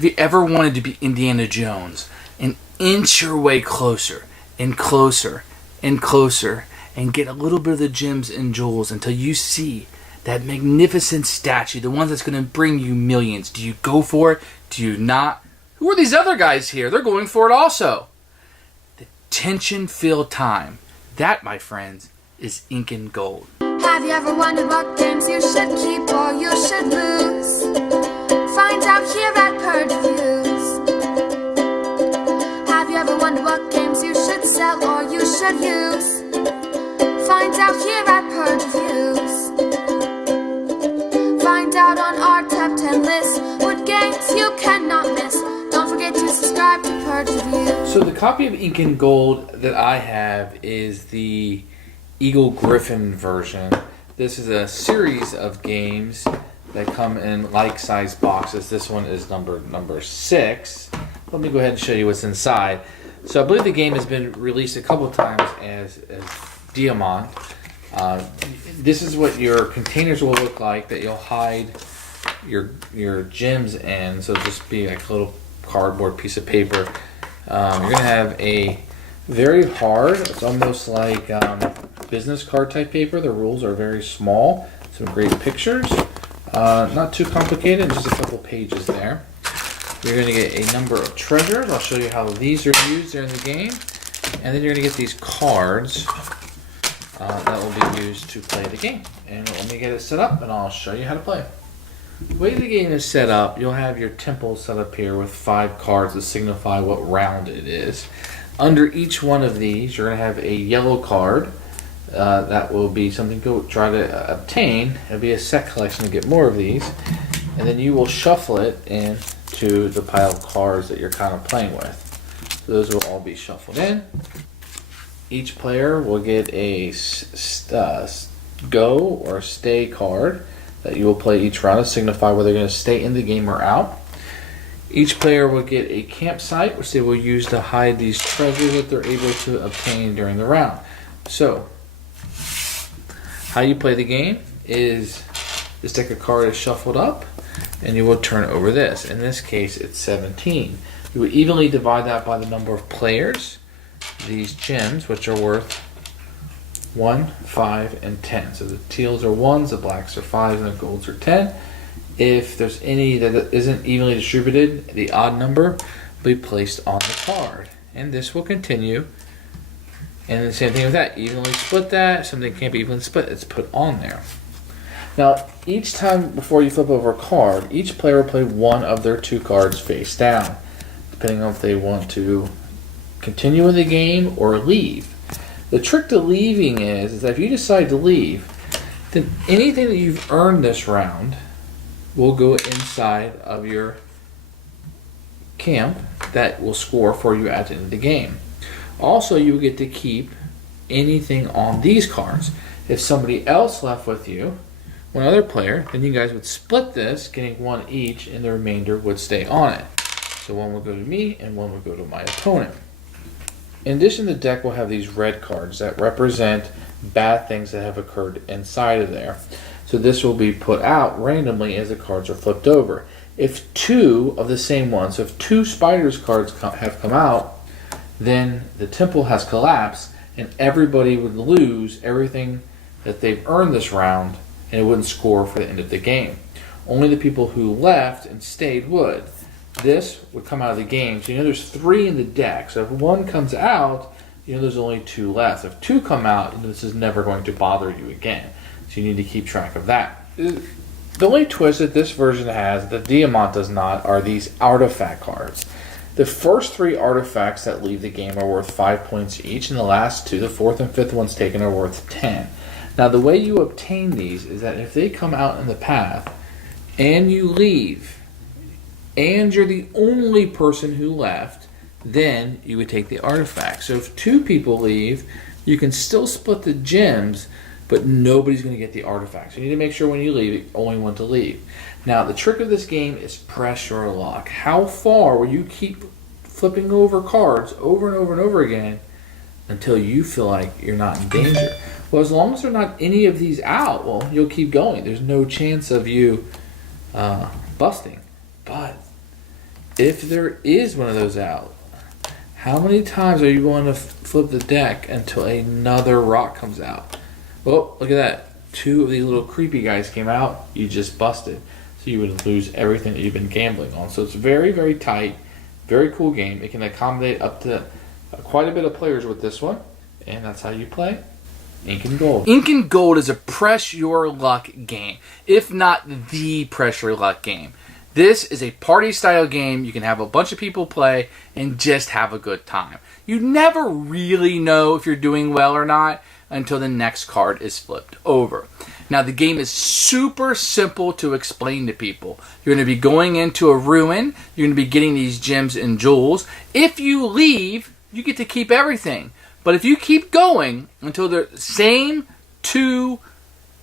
Have you ever wanted to be Indiana Jones and inch your way closer and closer and closer and get a little bit of the gems and jewels until you see that magnificent statue, the one that's going to bring you millions? Do you go for it? Do you not? Who are these other guys here? They're going for it also. The tension-filled time. That, my friends, is Incan Gold. Have you ever wondered what games you should keep or you should lose? Find out here at Purge Reviews. Have you ever wondered what games you should sell or you should use? Find out here at Purge Reviews. Find out on our top 10 list what games you cannot miss. Don't forget to subscribe to Purge Reviews. So the copy of Incan Gold that I have is the Eagle Griffin version. This is a series of games that come in like-sized boxes. This one is number 6. Let me go ahead and show you what's inside. So I believe the game has been released a couple of times as Diamond. This is what your containers will look like that you'll hide your gems in. So it'll just be like a little cardboard piece of paper. You're going to have a very hard, it's almost like business card type paper. The rules are very small. Some great pictures. Not too complicated, just a couple pages there. You're going to get a number of treasures. I'll show you how these are used during the game. And then you're going to get these cards that will be used to play the game. And let me get it set up and I'll show you how to play. The way the game is set up, you'll have your temple set up here with 5 cards to signify what round it is. Under each one of these, you're going to have a yellow card. That will be something to try to obtain. It'll be a set collection to get more of these. And then you will shuffle it into the pile of cards that you're kind of playing with. So those will all be shuffled in. Each player will get a go or stay card that you will play each round to signify whether they're going to stay in the game or out. Each player will get a campsite, which they will use to hide these treasures that they're able to obtain during the round. So, how you play the game is this deck of cards is shuffled up, and you will turn over this. In this case, it's 17. You would evenly divide that by the number of players. These gems, which are worth 1, 5, and 10. So the teals are 1s, the blacks are 5s, and the golds are 10. If there's any that isn't evenly distributed, the odd number will be placed on the card. And this will continue. And the same thing with that. Evenly split that. Something can't be evenly split. It's put on there. Now, each time before you flip over a card, each player will play one of their 2 cards face down, depending on if they want to continue in the game or leave. The trick to leaving is that if you decide to leave, then anything that you've earned this round will go inside of your camp that will score for you at the end of the game. Also, you will get to keep anything on these cards. If somebody else left with you, one other player, then you guys would split this, getting 1 each, and the remainder would stay on it. So 1 will go to me, and 1 will go to my opponent. In addition, the deck will have these red cards that represent bad things that have occurred inside of there. So this will be put out randomly as the cards are flipped over. If 2 of the same one, so if 2 spiders cards have come out, then the temple has collapsed and everybody would lose everything that they've earned this round and it wouldn't score for the end of the game. Only the people who left and stayed would. This would come out of the game. So you know there's 3 in the deck. So if 1 comes out, you know there's only 2 left. If 2 come out, you know this is never going to bother you again. So you need to keep track of that. The only twist that this version has, that Diamond does not, are these artifact cards. The first 3 artifacts that leave the game are worth 5 points each, and the last 2, the 4th and 5th ones taken, are worth 10. Now the way you obtain these is that if they come out in the path, and you leave, and you're the only person who left, then you would take the artifact. So if 2 people leave, you can still split the gems, but nobody's going to get the artifacts. You need to make sure when you leave, only one to leave. Now, the trick of this game is press your luck. How far will you keep flipping over cards over and over and over again until you feel like you're not in danger? Well, as long as there are not any of these out, well, you'll keep going. There's no chance of you busting. But if there is one of those out, how many times are you going to flip the deck until another rock comes out? Well, look at that. 2 of these little creepy guys came out. You just busted. So you would lose everything that you've been gambling on. So it's very, very tight. Very cool game. It can accommodate up to quite a bit of players with this one. And that's how you play Incan Gold. Incan Gold is a press your luck game, if not the press your luck game. This is a party style game. You can have a bunch of people play and just have a good time. You never really know if you're doing well or not until the next card is flipped over. Now the game is super simple to explain to people. You're going to be going into a ruin. You're going to be getting these gems and jewels. If you leave, you get to keep everything. But if you keep going until the same 2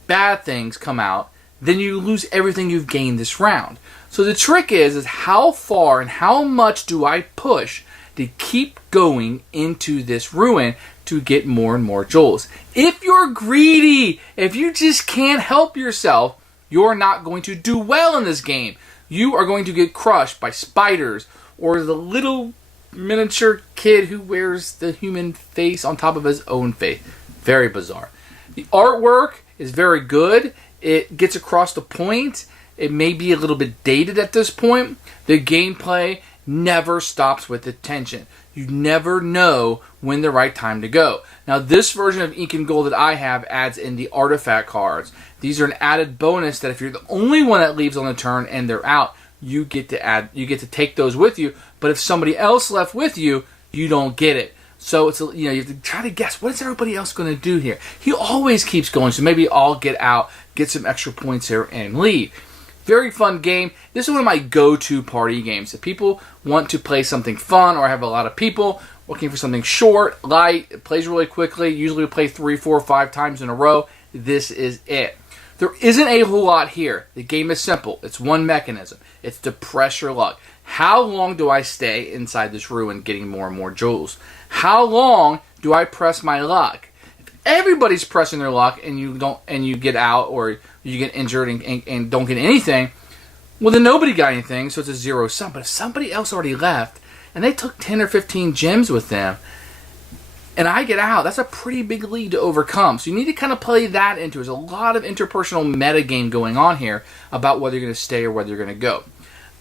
bad things come out, then you lose everything you've gained this round. So the trick is how far and how much do I push to keep going into this ruin to get more and more jewels. If you're greedy, if you just can't help yourself, you're not going to do well in this game. You are going to get crushed by spiders or the little miniature kid who wears the human face on top of his own face. Very bizarre. The artwork is very good. It gets across the point. It may be a little bit dated at this point. The gameplay never stops with the tension. You never know when the right time to go. Now this version of Incan Gold that I have adds in the artifact cards. These are an added bonus that if you're the only one that leaves on the turn and they're out, you get to take those with you. But if somebody else left with you, you don't get it. So it's you have to try to guess what is everybody else going to do here. He always keeps going, so maybe I'll get out, get some extra points here, and leave. Very fun game. This is one of my go-to party games. If people want to play something fun or have a lot of people looking for something short, light, it plays really quickly. Usually we play 3, 4, 5 times in a row. This is it. There isn't a whole lot here. The game is simple. It's one mechanism. It's to press your luck. How long do I stay inside this ruin getting more and more jewels? How long do I press my luck? If everybody's pressing their luck and you get out or you get injured and don't get anything, well then nobody got anything, so it's a zero sum. But if somebody else already left and they took 10 or 15 gems with them and I get out, that's a pretty big lead to overcome. So you need to kind of play that into it. There's a lot of interpersonal metagame going on here about whether you're going to stay or whether you're going to go.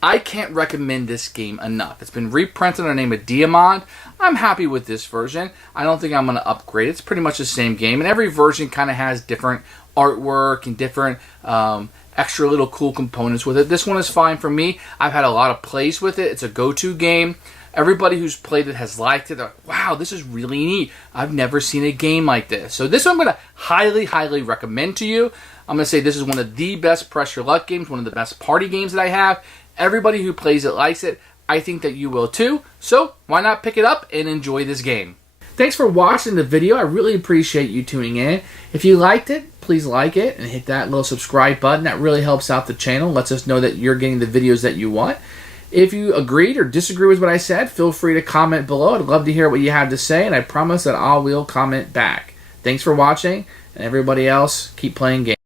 I can't recommend this game enough. It's been reprinted under the name of Diamond. I'm happy with this version. I don't think I'm going to upgrade. It's pretty much the same game, and every version kind of has different artwork and different extra little cool components with it. This one is fine for me. I've had a lot of plays with it. It's a go-to game. Everybody who's played it has liked it. They're like, wow, this is really neat. I've never seen a game like this. So this one I'm going to highly, highly recommend to you. I'm going to say this is one of the best press your luck games, one of the best party games that I have. Everybody who plays it likes it. I think that you will too. So why not pick it up and enjoy this game? Thanks for watching the video. I really appreciate you tuning in. If you liked it, please like it and hit that little subscribe button. That really helps out the channel. Lets us know that you're getting the videos that you want. If you agreed or disagree with what I said, feel free to comment below. I'd love to hear what you have to say, and I promise that I will comment back. Thanks for watching, and everybody else, keep playing games.